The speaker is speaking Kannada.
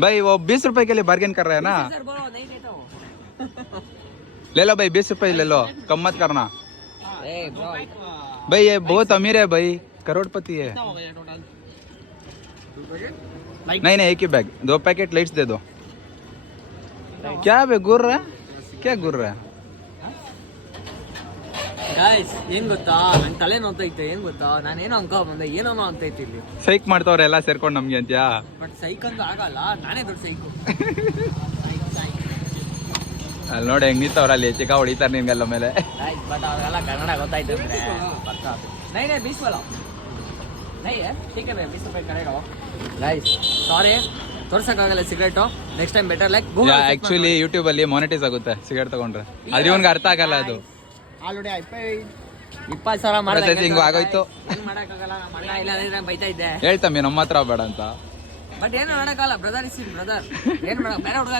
भाई वो 20 रुपए के लिए बार्गेन कर रहा है ना। सर बोलो नहीं देता हूँ। ले लो भाई 20 रुपए ले लो, कम मत करना ब्रो भाई। ये बहुत अमीर है भाई, करोड़पति है। कितना हो गया टोटल? नहीं नहीं, एक ही बैग, 2 पैकेट लाइट्स दे दो। क्या बे गुर रहा है, क्या गुर रहा है? ಗಾಯ್ಸ್ ಏನ್ ಗೊತ್ತಾ, ನನ್ ತಲೆ ನೋತೈತೆ. ಏನ್ ಗೊತ್ತಾ, ನಾನೇನೋ ಅನ್ಕೊಂಬಂದೆ, ಏನೋ ಅಂತೈತಿ ಇಲ್ಲಿ. ಸೈಕ್ ಮಾಡ್ತವ್ರೆ ಎಲ್ಲ ಸೇರ್ಕೊಂಡು ನಮ್ಗೆ ಅಂತ್ಯಾ. ಬಟ್ ಸೈಕ್ ಅಂತ ಆಗಲ್ಲ, ನಾನೇ ದೊಡ್ಡ ಸೈಕು. ಅಲ್ಲಿ ನೋಡಿ ಹೆಂಗ್ ನಿಂತವ್ರ, ಅಲ್ಲಿ ಚಿಕ್ಕ ಹೊಡಿತಾರೆ ನಿಮ್ಗೆಲ್ಲ ಮೇಲೆ. ಬಟ್ ಅವೆಲ್ಲ ಕನ್ನಡ ಗೊತ್ತಾಯ್ತು ಅಂದ್ರೆ ನೈ ನೈ 20 वाला नहीं है, ठीक है भाई 20 रुपए करेगा गाइस. ಸಾರಿ ತೋರ್ಸಕ್ಕಾಗಲ್ಲ cigarette, next time better like actually YouTube ಅಲ್ಲಿ ಮಾನಿಟೈಸ್ ಆಗುತ್ತೆ ಸಿಗರೇಟ್ ತಗೊಂಡ್ರೆ. ಅದು ಇವನ್ಗೆ ಅರ್ಥ ಆಗಲ್ಲ. ಅದು ಆಲ್ರೆಡಿ 20,000 ಪ್ರೊಸೆಸಿಂಗ್ ಆಗೋಯ್ತು. ಏನ್ ಮಾಡಕ್ಕಾಗಲ್ಲ, ನಮ್ಮ ಅಣ್ಣ ಇಲ್ಲ ಬೈತಾ ಇದ್ದೆ. ಹೇಳ್ತಮ್ಮಿ ನಮ್ಮ ಹತ್ರ ಬೇಡ ಅಂತ. ಬಟ್ ಏನು ಮಾಡಕ್ಕಾಗಲ್ಲ, ಬ್ರದರ್ ಇಸ್ ಬ್ರದರ್. ಏನ್ ಮಾಡಕ್ ಬೇರೆ ಹುಡುಗ